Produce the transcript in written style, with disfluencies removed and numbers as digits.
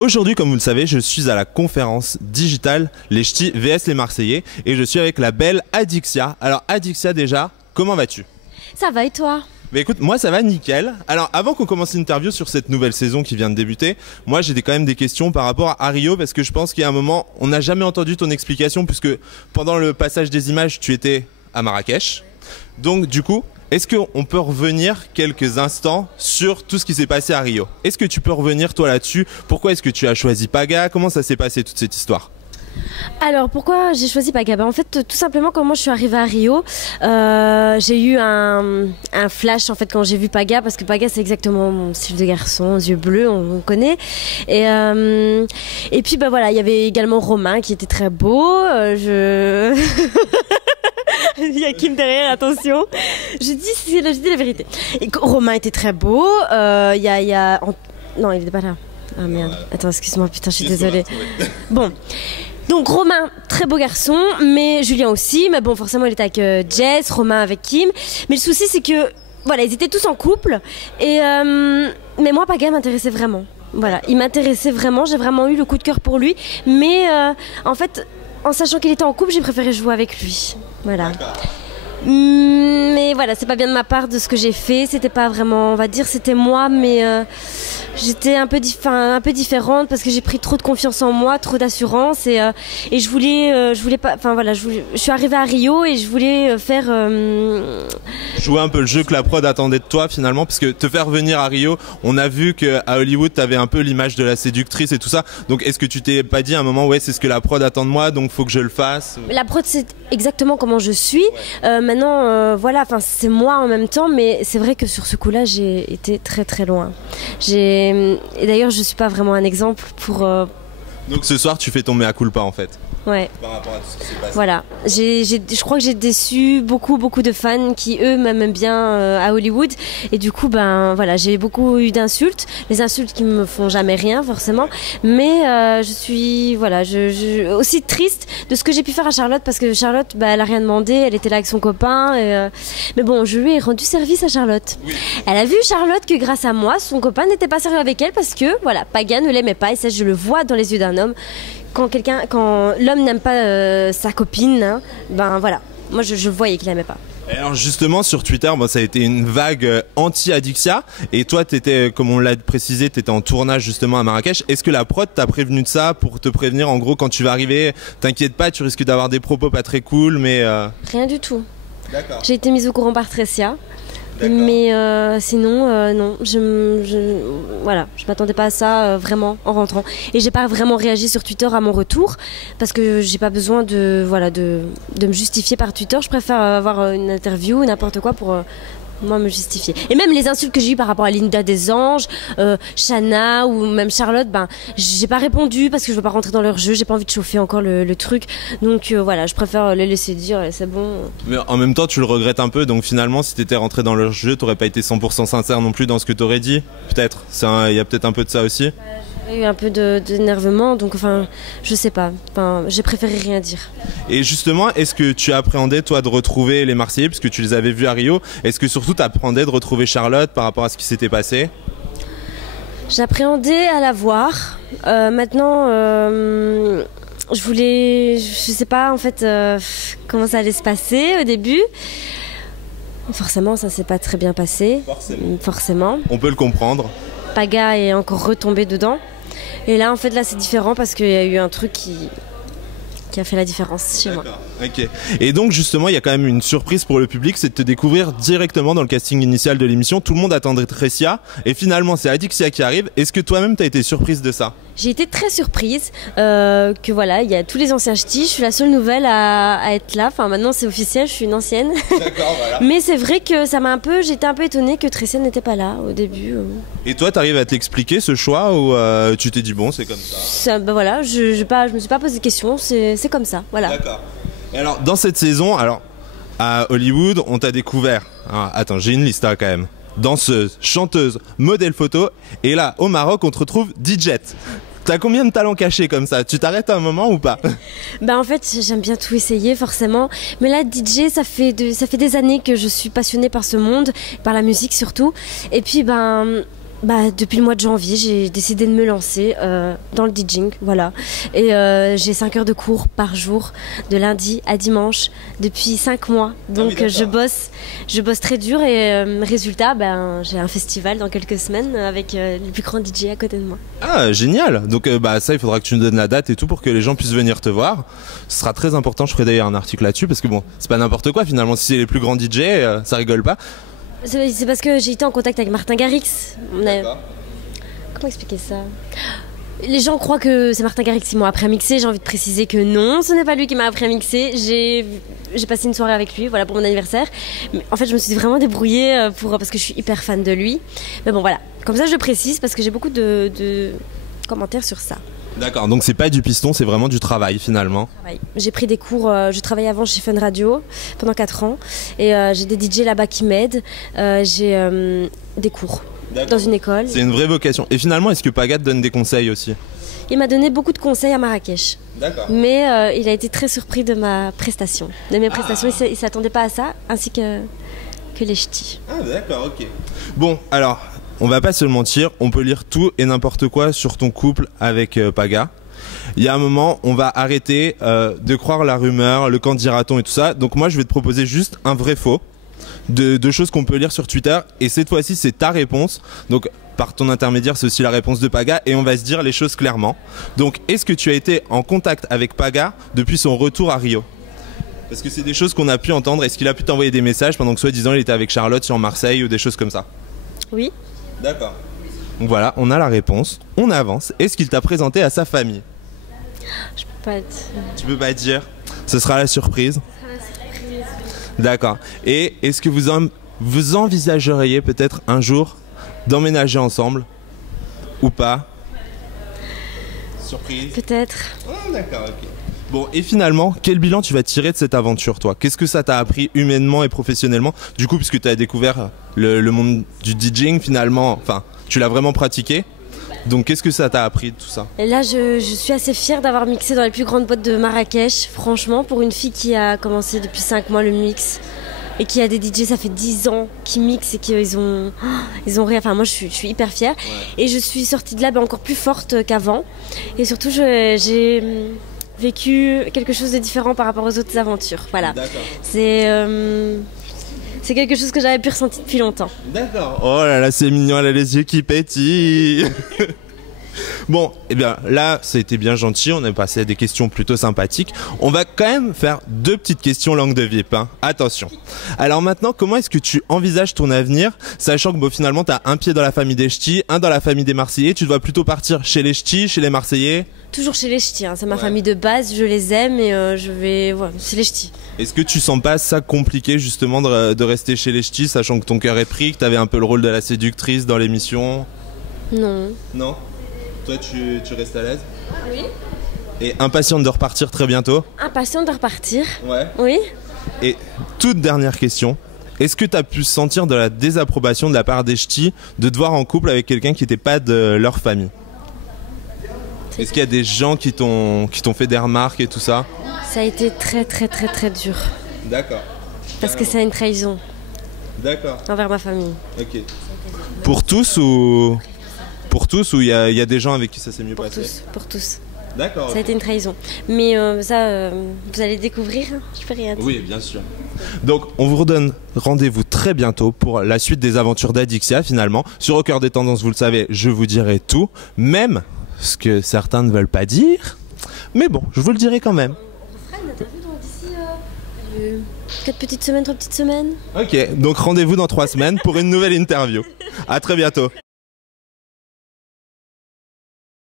Aujourd'hui, comme vous le savez, je suis à la conférence digitale Les Ch'tis vs les Marseillais et je suis avec la belle Adixia. Alors Adixia déjà, comment vas-tu? Ça va et toi? Bah écoute, moi ça va nickel. Alors avant qu'on commence l'interview sur cette nouvelle saison qui vient de débuter, moi j'ai quand même des questions par rapport à Rio parce que je pense qu'il y a un moment, on n'a jamais entendu ton explication puisque pendant le passage des images, tu étais à Marrakech. Donc du coup, est-ce qu'on peut revenir quelques instants sur tout ce qui s'est passé à Rio? Est-ce que tu peux revenir toi là-dessus? Pourquoi est-ce que tu as choisi Paga? Comment ça s'est passé toute cette histoire? Alors pourquoi j'ai choisi Paga? En fait tout simplement quand moi je suis arrivée à Rio, j'ai eu un flash en fait quand j'ai vu Paga, parce que Paga c'est exactement mon style de garçon, yeux bleus, on connaît. Et puis bah voilà, il y avait également Romain qui était très beau. Il y a Kim derrière, attention. Je dis la vérité. Et Romain était très beau. Non, il n'était pas là. Ah merde. Attends, excuse-moi, putain, je suis désolée. Bon. Donc Romain, très beau garçon, mais Julien aussi. Mais bon, forcément, il était avec Jess, Romain avec Kim. Mais le souci, c'est que, voilà, ils étaient tous en couple. Mais moi, Paga m'intéressait vraiment. Voilà, il m'intéressait vraiment. J'ai vraiment eu le coup de cœur pour lui. Mais en fait, en sachant qu'il était en couple, j'ai préféré jouer avec lui. Voilà. Mais voilà, c'est pas bien de ma part de ce que j'ai fait. C'était pas vraiment, on va dire, c'était moi, mais j'étais un peu différente parce que j'ai pris trop de confiance en moi, trop d'assurance et je voulais pas. Enfin voilà, je suis arrivée à Rio et je voulais faire jouer un peu le jeu que la prod attendait de toi finalement, parce que te faire venir à Rio, on a vu qu'à Hollywood t'avais un peu l'image de la séductrice et tout ça. Donc est-ce que tu t'es pas dit à un moment, ouais, c'est ce que la prod attend de moi, donc faut que je le fasse? La prod, c'est exactement comment je suis. Maintenant, voilà, enfin c'est moi en même temps, mais c'est vrai que sur ce coup-là, j'ai été très très loin. Et d'ailleurs, je suis pas vraiment un exemple pour. Donc ce soir, tu fais ton mea culpa en fait. Ouais. Par rapport à tout ce qui s'est passé. Voilà, je crois que j'ai déçu beaucoup de fans qui eux m'aiment bien à Hollywood, et du coup ben voilà, j'ai beaucoup eu d'insultes, les insultes qui me font jamais rien forcément, mais je suis voilà, aussi triste de ce que j'ai pu faire à Charlotte, parce que Charlotte bah, elle a rien demandé, elle était là avec son copain mais bon, je lui ai rendu service à Charlotte. Oui. Elle a vu Charlotte que grâce à moi, son copain n'était pas sérieux avec elle parce que voilà, Paga ne l'aimait pas, et ça je le vois dans les yeux d'un homme. Quand l'homme n'aime pas sa copine, hein, ben voilà, moi je voyais qu'il n'aimait pas. Et alors justement sur Twitter, bon, ça a été une vague anti-Adixia, et toi t'étais, comme on l'a précisé, t'étais en tournage justement à Marrakech. Est-ce que la prod t'a prévenu de ça pour te prévenir en gros quand tu vas arriver, t'inquiète pas, tu risques d'avoir des propos pas très cool, mais Rien du tout. D'accord. J'ai été mise au courant par Tricia. Mais sinon, non, voilà, je m'attendais pas à ça vraiment en rentrant. Et j'ai pas vraiment réagi sur Twitter à mon retour parce que j'ai pas besoin de me justifier par Twitter. Je préfère avoir une interview ou n'importe quoi pour moi me justifier. Et même les insultes que j'ai eues par rapport à Linda des Anges, Shanna ou même Charlotte, ben j'ai pas répondu parce que je veux pas rentrer dans leur jeu, j'ai pas envie de chauffer encore le truc. Donc voilà, je préfère les laisser dire et c'est bon. Mais en même temps, tu le regrettes un peu, donc finalement, si t'étais rentré dans leur jeu, t'aurais pas été 100% sincère non plus dans ce que t'aurais dit. Peut-être. Il y a peut-être un peu de ça aussi. J'ai eu un peu d'énervement, donc enfin, je sais pas. Enfin, j'ai préféré rien dire. Et justement, est-ce que tu appréhendais toi de retrouver les Marseillais, puisque tu les avais vus à Rio? Est-ce que surtout tu appréhendais de retrouver Charlotte par rapport à ce qui s'était passé? J'appréhendais à la voir. Maintenant, je sais pas en fait comment ça allait se passer au début. Forcément, ça s'est pas très bien passé. Forcément. On peut le comprendre. Paga est encore retombé dedans. Et là, en fait, là, c'est différent parce qu'il y a eu un truc qui a fait la différence chez moi. Ok. Et donc, justement, il y a quand même une surprise pour le public, c'est de te découvrir directement dans le casting initial de l'émission. Tout le monde attendait Tricia, et finalement, c'est Adixia qui arrive. Est-ce que toi-même, tu as été surprise de ça? J'ai été très surprise que voilà, il y a tous les anciens ch'tis, je suis la seule nouvelle à être là. Enfin, maintenant, c'est officiel, je suis une ancienne. D'accord, voilà. Mais c'est vrai que j'étais un peu étonnée que Tricia n'était pas là au début. Et toi, t'arrives à t'expliquer ce choix ou tu t'es dit bon, c'est comme ça? Ben voilà, je me suis pas posé de questions, c'est comme ça, voilà. D'accord. Et alors, dans cette saison, à Hollywood, on t'a découvert. Ah, attends, j'ai une liste quand même. Danseuse, chanteuse, modèle photo, et là, au Maroc, on te retrouve DJ. T'as combien de talents cachés comme ça? Tu t'arrêtes à un moment ou pas? Bah en fait j'aime bien tout essayer forcément, mais là DJ ça fait des années que je suis passionnée par ce monde, par la musique surtout, et puis ben Depuis le mois de janvier, j'ai décidé de me lancer dans le DJing, voilà. Et j'ai 5 heures de cours par jour, de lundi à dimanche, depuis 5 mois. Donc je bosse très dur et résultat, j'ai un festival dans quelques semaines avec les plus grands DJ à côté de moi. Ah, génial. Donc ça, il faudra que tu nous donnes la date et tout pour que les gens puissent venir te voir. Ce sera très important, je ferai d'ailleurs un article là-dessus parce que bon, c'est pas n'importe quoi finalement. Si c'est les plus grands DJ, ça rigole pas. C'est parce que j'ai été en contact avec Martin Garrix. Comment expliquer ça? Les gens croient que c'est Martin Garrix qui m'a appris à mixer. J'ai envie de préciser que non, ce n'est pas lui qui m'a appris à mixer. J'ai passé une soirée avec lui, voilà, pour mon anniversaire. Mais en fait, je me suis vraiment débrouillée parce que je suis hyper fan de lui. Mais bon, voilà. Comme ça, je précise parce que j'ai beaucoup de commentaires sur ça. D'accord, donc c'est pas du piston, c'est vraiment du travail finalement. J'ai pris des cours, je travaillais avant chez Fun Radio pendant 4 ans et j'ai des DJ là-bas qui m'aident. J'ai des cours dans une école. C'est une vraie vocation. Et finalement, est-ce que Paga te donne des conseils aussi? Il m'a donné beaucoup de conseils à Marrakech. D'accord. Mais il a été très surpris de ma prestation. De mes prestations, il ne s'attendait pas à ça, ainsi que les ch'tis. Ah d'accord, ok. Bon, alors... On va pas se le mentir, on peut lire tout et n'importe quoi sur ton couple avec Paga. Il y a un moment, on va arrêter de croire la rumeur, le candidaton et tout ça. Donc moi, je vais te proposer juste un vrai faux de choses qu'on peut lire sur Twitter. Et cette fois-ci, c'est ta réponse. Donc par ton intermédiaire, c'est aussi la réponse de Paga et on va se dire les choses clairement. Donc, est-ce que tu as été en contact avec Paga depuis son retour à Rio? Parce que c'est des choses qu'on a pu entendre. Est-ce qu'il a pu t'envoyer des messages pendant que soi-disant il était avec Charlotte sur Marseille ou des choses comme ça? Oui. D'accord. Donc voilà, on a la réponse, on avance. Est-ce qu'il t'a présenté à sa famille? Je peux pas dire. Tu peux pas dire? Ce sera la surprise. D'accord. Et est-ce que vous envisageriez peut-être un jour d'emménager ensemble? Ou pas? Surprise? Peut-être. Oh, d'accord, ok. Bon, et finalement, quel bilan tu vas tirer de cette aventure, toi? Qu'est-ce que ça t'a appris humainement et professionnellement? Du coup, puisque tu as découvert le monde du DJing, finalement, enfin, tu l'as vraiment pratiqué. Donc, qu'est-ce que ça t'a appris de tout ça? Et là, je suis assez fière d'avoir mixé dans les plus grandes boîtes de Marrakech. Franchement, pour une fille qui a commencé depuis 5 mois le mix et qui a des DJ, ça fait 10 ans, qui mixent et qu'ils ont rien. Enfin, moi, je suis hyper fière. Ouais. Et je suis sortie de là encore plus forte qu'avant. Et surtout, j'ai vécu quelque chose de différent par rapport aux autres aventures. Voilà. C'est quelque chose que j'avais pu ressentir depuis longtemps. D'accord. Oh là là, c'est mignon, elle a les yeux qui pétillent. Bon, eh bien là, ça a été bien gentil, on est passé à des questions plutôt sympathiques. On va quand même faire 2 petites questions langue de VIP, hein. Attention. Alors maintenant, comment est-ce que tu envisages ton avenir, sachant que finalement, tu as un pied dans la famille des ch'tis, un dans la famille des Marseillais, tu dois plutôt partir chez les ch'tis, chez les Marseillais? Toujours chez les ch'tis, hein. C'est ma famille de base, je les aime et je vais... Voilà, c'est les ch'tis. Est-ce que tu sens pas ça compliqué justement de rester chez les ch'tis, sachant que ton cœur est pris, que tu avais un peu le rôle de la séductrice dans l'émission? Non. Non? Toi, tu restes à l'aise? Oui. Et impatiente de repartir très bientôt? Impatiente de repartir. Ouais. Oui. Et toute dernière question, est-ce que tu as pu sentir de la désapprobation de la part des ch'tis de te voir en couple avec quelqu'un qui n'était pas de leur famille? Est-ce qu'il y a des gens qui t'ont fait des remarques et tout ça? Ça a été très très très très dur. D'accord. Parce que c'est une trahison. D'accord. Envers ma famille. Ok. Pour tous ou il y a des gens avec qui ça s'est mieux passé? Pour tous. D'accord. Ça a été une trahison. Mais ça, vous allez découvrir, je peux rien dire. Oui, bien sûr. Donc, on vous redonne rendez-vous très bientôt pour la suite des aventures d'Adixia, finalement. Sur Au Cœur des Tendances, vous le savez, je vous dirai tout, même ce que certains ne veulent pas dire. Mais bon, je vous le dirai quand même. On refera une interview d'ici 4 petites semaines, 3 petites semaines. Ok, donc rendez-vous dans 3 semaines pour une nouvelle interview. À très bientôt.